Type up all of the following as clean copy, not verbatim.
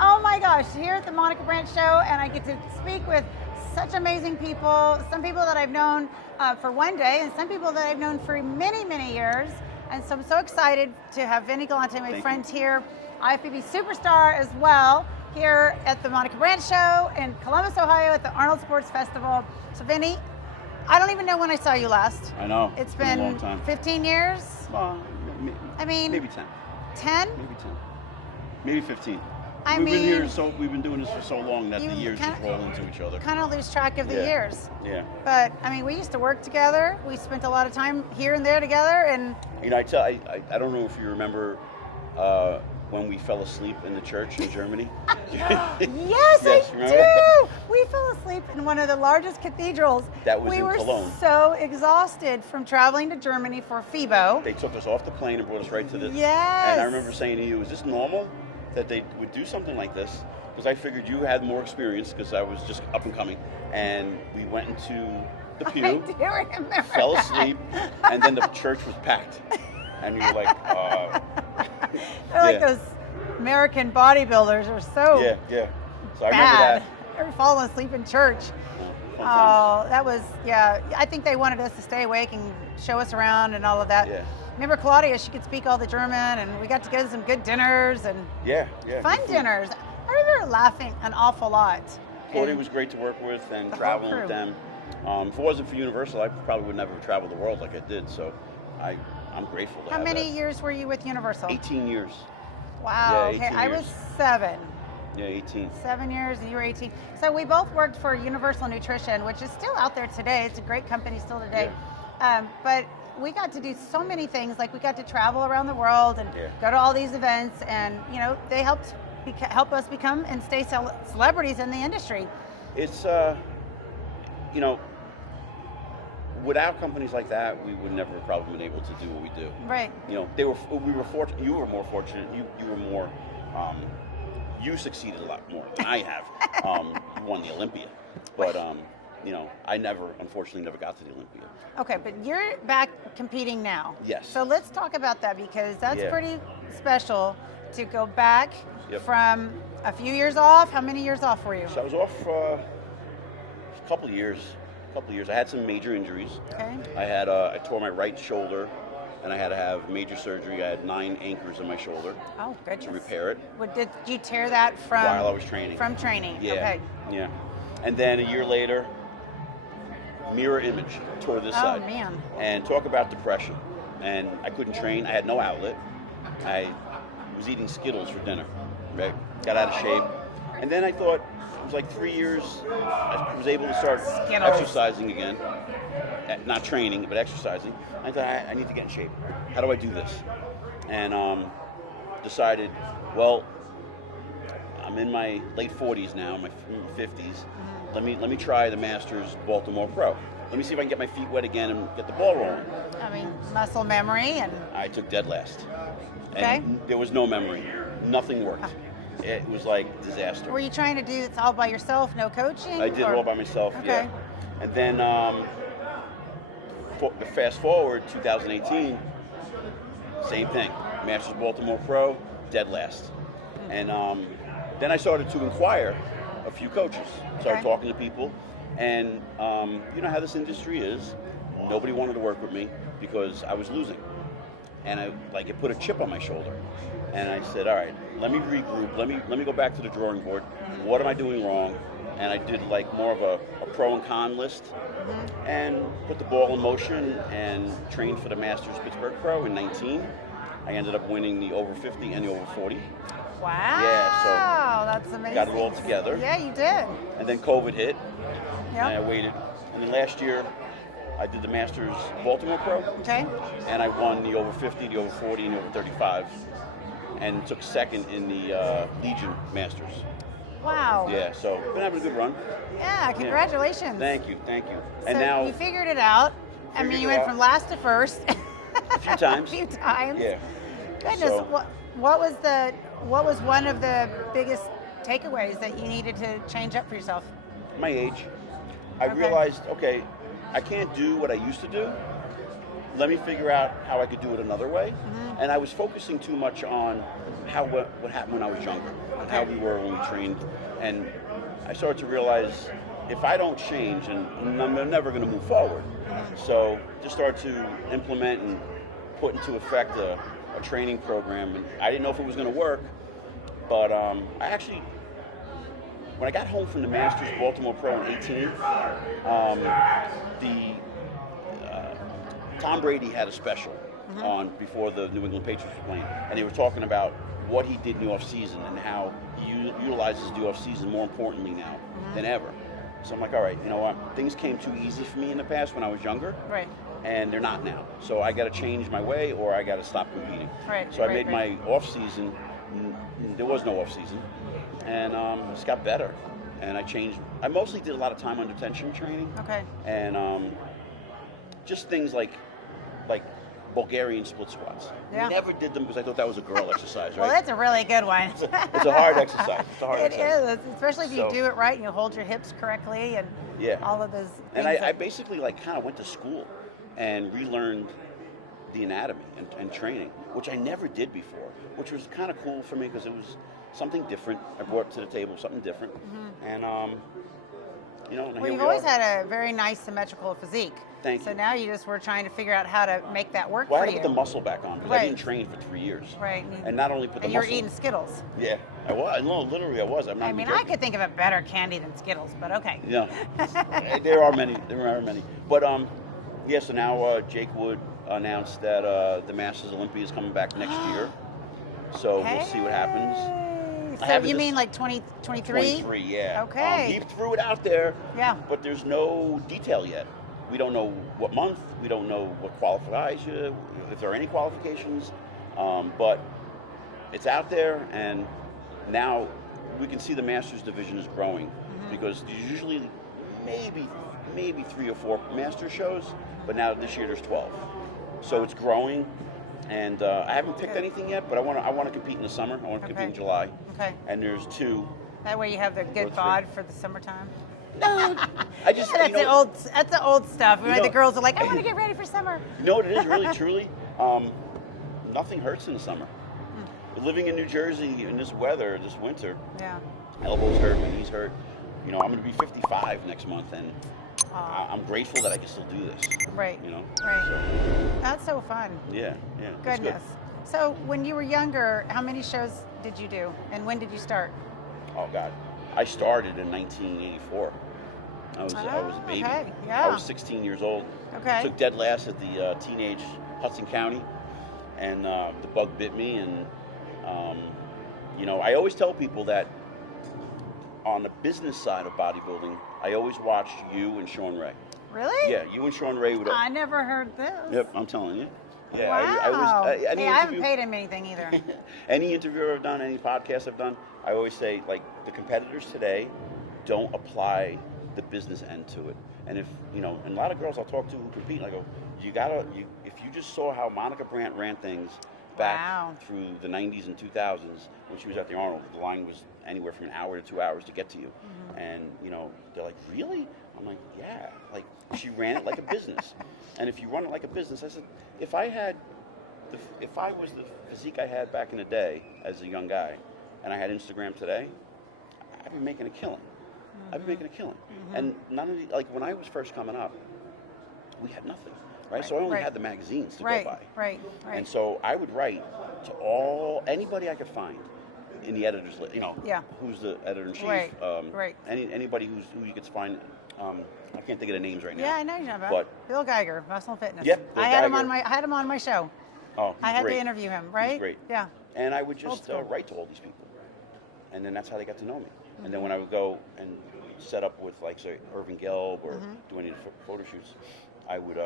Oh my gosh, here at the 𝗦𝗽liche Branch Show, and I get to speak with such amazing people, some people that I've known for one day, and some people that I've known for many, many years. And so I'm so excited to have Vinny Galanti, my friend here, IFBB superstar as well, here at the 𝗦𝗽liche Branch Show in Columbus, Ohio at the Arnold Sports Festival. So Vinny, I don't even know when I saw you last. I know. It's been a long time. 15 years? Well, I mean, maybe 10. 10? Maybe 10. Maybe 15. We've been doing this for so long that the years just roll into each other. Kind of lose track of the years. Yeah. But I mean, we used to work together. We spent a lot of time here and there together, and you know, I don't know if you remember when we fell asleep in the church in Germany. Yes, I remember? do. We fell asleep in one of the largest cathedrals. That was we in were Cologne. So exhausted from traveling to Germany for FIBO. They took us off the plane and brought us right to the. Yes. And I remember saying to you, "Is this normal that they would do something like this?" Because I figured you had more experience because I was just up and coming. And we went into the pew, I do remember fell asleep, and then the church was packed. And you were like, They're like those American bodybuilders are so yeah. So I remember bad. that. They were falling asleep in church. Oh, that was, I think they wanted us to stay awake and show us around and all of that. Yeah. Remember Claudia, she could speak all the German, and we got to go to some good dinners and fun dinners. I remember laughing an awful lot. Claudia was great to work with and traveling with them. If it wasn't for Universal, I probably would never have traveled the world like I did, so I'm grateful to How have many that. years were you with Universal? 18 years. Wow, Yeah, 18 okay, I years. was 7. Yeah, 18. 7 years and you were 18. So we both worked for Universal Nutrition, which is still out there today. It's a great company still today. But we got to do so many things. Like we got to travel around the world and go to all these events, and you know, they help us become and stay celebrities in the industry. It's you know, without companies like that, we would never have probably been able to do what we do. Right. You know, we were fortunate. You were more fortunate. You were more. You succeeded a lot more than I have. You won the Olympia, but you know, I unfortunately never got to the Olympia. Okay, but you're back competing now. Yes. So let's talk about that, because that's pretty special to go back from a few years off. How many years off were you? So I was off a couple of years. I had some major injuries. Okay. I tore my right shoulder, and I had to have major surgery. I had 9 anchors in my shoulder. Oh, goodness. To repair it. Did you tear that from? While I was training. From training. Yeah. Okay. Yeah. And then a year later, mirror image, tore this side. Oh, man. And talk about depression. And I couldn't train. I had no outlet. I was eating Skittles for dinner. Right. Got out of shape. And then I thought, it was like 3 years, I was able to start exercising again. Not training, but exercising. I thought, I need to get in shape. How do I do this? And decided, well, I'm in my late 40s now, my 50s. Let me try the Masters Baltimore Pro. Let me see if I can get my feet wet again and get the ball rolling. I mean, muscle memory and... I took dead last. Okay. And there was no memory. Nothing worked. It was like disaster. Were you trying to do it all by yourself, no coaching? I did it all by myself, yeah. And then fast forward, 2018, same thing. Masters Baltimore Pro, dead last. And then I started to inquire a few coaches. Started talking to people. And you know how this industry is. Nobody wanted to work with me because I was losing. And it put a chip on my shoulder. And I said, all right, let me regroup. Let me go back to the drawing board. What am I doing wrong? And I did more of a pro and con list, and put the ball in motion and trained for the Masters Pittsburgh Pro in 19. I ended up winning the over 50 and the over 40. Wow. Yeah, so that's amazing. Got it all together. Yeah, you did. And then COVID hit. Yeah. And I waited. And then last year, I did the Masters Baltimore Pro. Okay. And I won the over 50, the over 40, and the over 35. And took second in the Legion Masters. Wow. Yeah, so been having a good run. Yeah, congratulations. Yeah. Thank you. So And now you figured it out. I mean, you went from last to first. A few times. A few times. Yeah. Goodness, So, what was one of the biggest takeaways that you needed to change up for yourself? My age. I realized, okay, I can't do what I used to do, let me figure out how I could do it another way. And I was focusing too much on what happened when I was younger, and how we were when we trained. And I started to realize if I don't change, and I'm never going to move forward. So just started to implement and put into effect a training program. And I didn't know if it was going to work, but I actually, when I got home from the Masters Baltimore Pro in 18, Tom Brady had a special on before the New England Patriots were playing, and they were talking about what he did in the off season and how he utilizes the off season more importantly now than ever. So I'm like, all right, you know what? Things came too easy for me in the past when I was younger, and they're not now. So I got to change my way, or I got to stop competing. So I made my off season. There was no off season, and just got better. And I changed. I mostly did a lot of time under tension training. And just things like Bulgarian split squats. Never did them because I thought that was a girl exercise, right? Well, that's a really good one. It's a hard exercise. It's a hard exercise. It is, especially if you do it right and you hold your hips correctly and all of those things. And I basically kind of went to school and relearned the anatomy and training, which I never did before, which was kind of cool for me because it was something different. I brought to the table something different. And, you know, well, you've always had a very nice symmetrical physique. Thank you. So now you just were trying to figure out how to make that work for you. I had to put the muscle back on because I didn't train for 3 years. And not only put the muscle. And you were eating Skittles. Yeah, I was. No, literally I was. I mean, I could think of a better candy than Skittles, but okay. Yeah, there are many. But yeah. So now Jake Wood announced that the Masters Olympia is coming back next year. So we'll see what happens. So you mean like 2023? 23, yeah. Okay. He threw it out there. Yeah. But there's no detail yet. We don't know what month. We don't know what qualifies you, if there are any qualifications. But it's out there, and now we can see the Masters division is growing because there's usually maybe 3 or 4 Masters shows, but now this year there's 12. So it's growing. And I haven't picked anything yet, but I want to compete in the summer. I want to compete in July. And there's 2. That way you have the good bod for the summertime. No, I just that's the old stuff. The girls are like, I want to get ready for summer. You know what it is, really, truly? Nothing hurts in the summer. Living in New Jersey in this weather, this winter. Elbows hurt, my knees hurt. You know, I'm going to be 55 next month, and I'm grateful that I can still do this. You know. So. That's so fun. Yeah. Goodness. So when you were younger, how many shows did you do, and when did you start? Oh God, I started in 1984. I was a baby. I was 16 years old. Took dead last at the teenage Hudson County, and the bug bit me. And you know, I always tell people that on the business side of bodybuilding, I always watched you and Sean Ray. Really? Yeah, you and Sean Ray would. I never heard this. Yep, I'm telling you. Yeah, wow. I haven't paid him anything either. Any interview I've done, any podcast I've done, I always say, like, the competitors today don't apply the business end to it. And if, you know, and a lot of girls I'll talk to who compete, I go, if you just saw how Monica Brant ran things back through the 90s and 2000s when she was at the Arnold, the line was anywhere from an hour to 2 hours to get to you. And, you know, they're like, really? I'm like, yeah. Like, she ran it like a business. And if you run it like a business, I said, if I was the physique I had back in the day as a young guy, and I had Instagram today, I'd be making a killing. And none of the, like, when I was first coming up, we had nothing, right? So I only had the magazines to go by. And so I would write to anybody I could find in the editor's list, you know, who's the editor-in-chief, anybody who you could find. I can't think of the names right now. Yeah, I know you're talking about. But Bill Geiger, Muscle Fitness. Yep, I had him on my show. Oh, I had to interview him, right? He's great. Yeah. And I would just write to all these people, and then that's how they got to know me. And then when I would go and set up with, like, say, Irving Gelb or do any photo shoots, I would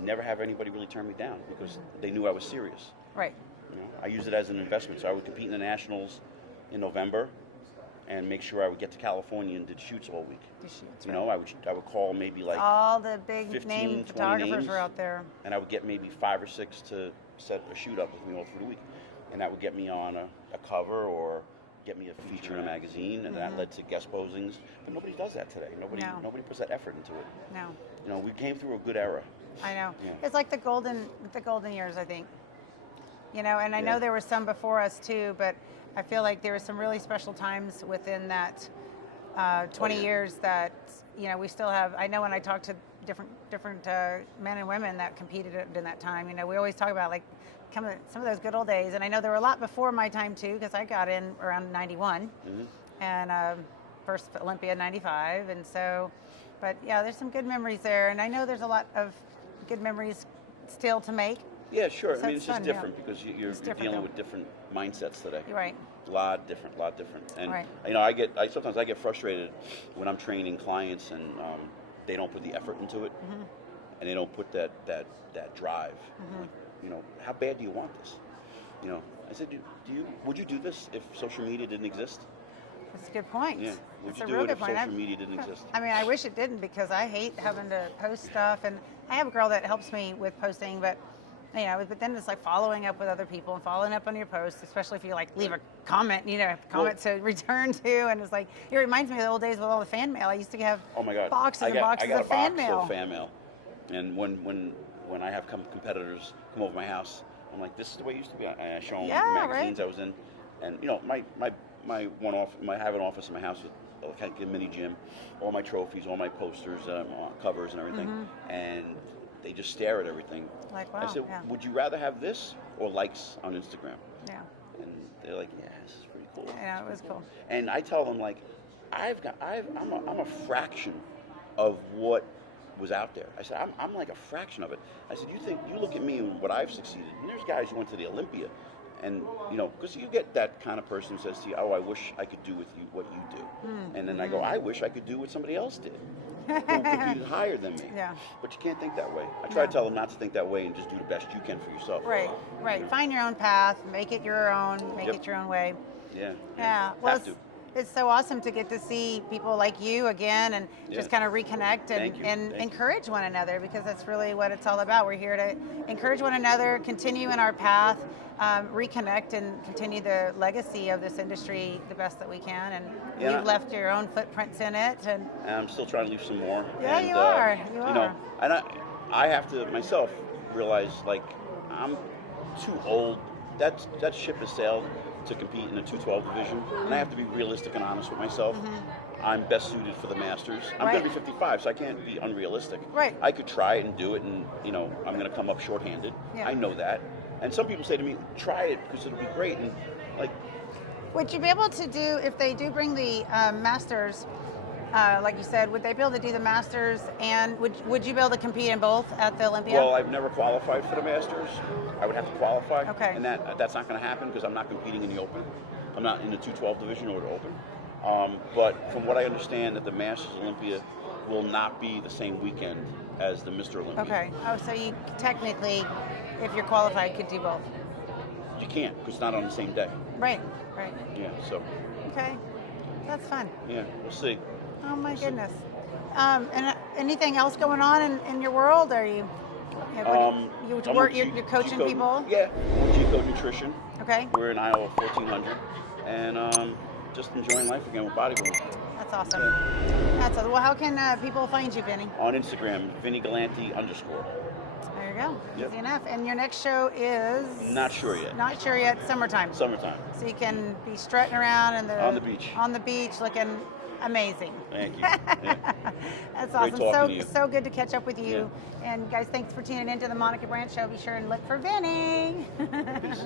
never have anybody really turn me down because they knew I was serious. Right. You know, I used it as an investment. So I would compete in the Nationals in November and make sure I would get to California and did shoots all week. You know, I would call maybe like all the big 15, name 20 photographers names, were out there. And I would get maybe 5 or 6 to set a shoot up with me all through the week. And that would get me on a cover or get me a feature in a magazine, and that led to guest posings. But nobody does that today. Nobody puts that effort into it. No. You know, we came through a good era, I know. Yeah. It's like the golden years, I think. You know, and I know Yeah. there were some before us too, but I feel like there were some really special times within that 20 years that, you know, we still have. I know when I talk to different men and women that competed in that time, you know, we always talk about like some of those good old days. And I know there were a lot before my time too, because I got in around 91 and first Olympia 95. And so, but yeah, there's some good memories there. And I know there's a lot of good memories still to make. Yeah, sure. So I mean, it's it's just fun, different because you're different, dealing though. with different mindsets today. You're right. A lot different. And Right. you know, sometimes I get frustrated when I'm training clients and they don't put the effort into it, and they don't put that drive. Like, you know, how bad do you want this? You know, I said, would you do this if social media didn't exist? That's a good point. Yeah. Would That's you a do real it good if point. social media didn't exist? I mean, I wish it didn't because I hate having to post stuff, and I have a girl that helps me with posting, but you know, but then it's like following up with other people and following up on your posts, especially if you like leave a comment, you know, comment to return to, and it's like, it reminds me of the old days with all the fan mail. I used to have Oh my God. boxes I and got boxes a of fan box mail. of fan mail. And when I have competitors come over my house, I'm like, this is the way it used to be. I show them the magazines I was in, and you know, I have an office in my house with like a mini gym, all my trophies, all my posters, covers, and everything, and they just stare at everything. Like, wow. I said, would you rather have this or likes on Instagram? Yeah. And they're like, yeah, this is pretty cool. Yeah, it was cool. And I tell them, like, I'm a fraction of what was out there. I said, I'm like a fraction of it. I said, you look at me and what I've succeeded. And there's guys who went to the Olympia, and you know, because you get that kind of person who says to you, oh, I wish I could do with you what you do. And then I go, I wish I could do what somebody else did, who competed higher than me. Yeah. But you can't think that way. I try to tell them not to think that way and just do the best you can for yourself. Right. You know? Find your own path, make it your own, make it your own way. Yeah. Well, Have to. it's so awesome to get to see people like you again and just kind of reconnect and Thank you. encourage one another, because that's really what it's all about. We're here to encourage one another, continue in our path, reconnect, and continue the legacy of this industry the best that we can. And you've left your own footprints in it. And I'm still trying to leave some more. Yeah, and, you are. You know, are. and I have to myself realize, like, I'm too old. That ship has sailed to compete in the 212 division, and I have to be realistic and honest with myself. I'm best suited for the Masters. I'm going to be 55, so I can't be unrealistic. Right. I could try it and do it, and you know, I'm going to come up shorthanded. Yeah. I know that. And some people say to me, "Try it because it'll be great." And like, would you be able to do, if they do bring the Masters, like you said, would they be able to do the Masters, and would you be able to compete in both at the Olympia? well, I've never qualified for the Masters. I would have to qualify. Okay. And that's not going to happen because I'm not competing in the Open. I'm not in the 212 division or the Open. But from what I understand, that the Masters Olympia will not be the same weekend as the Mr. Olympia. Okay. Oh, so you technically, if you're qualified, could do both. You can't because it's not on the same day. Right. Yeah. So. Okay. That's fun. Yeah. We'll see. Oh my goodness. And anything else going on in your world? Are you? You're coaching people? Yeah. G-Code Nutrition. Okay. We're in Iowa 1400, and just enjoying life again with bodybuilding. That's awesome. Yeah. That's awesome. Well, how can people find you, Vinny? On Instagram, Galanti _. There you go. Yep. Easy enough. And your next show is? Not sure yet. Not sure yet. Summertime. Summertime. So you can be strutting around on the beach. On the beach, looking amazing. Thank you. Yeah. That's Great awesome. talking to you. So good to catch up with you. Yeah. And guys, thanks for tuning into the 𝗦𝗽liche Brant Show. Be sure and look for Vinny. Peace.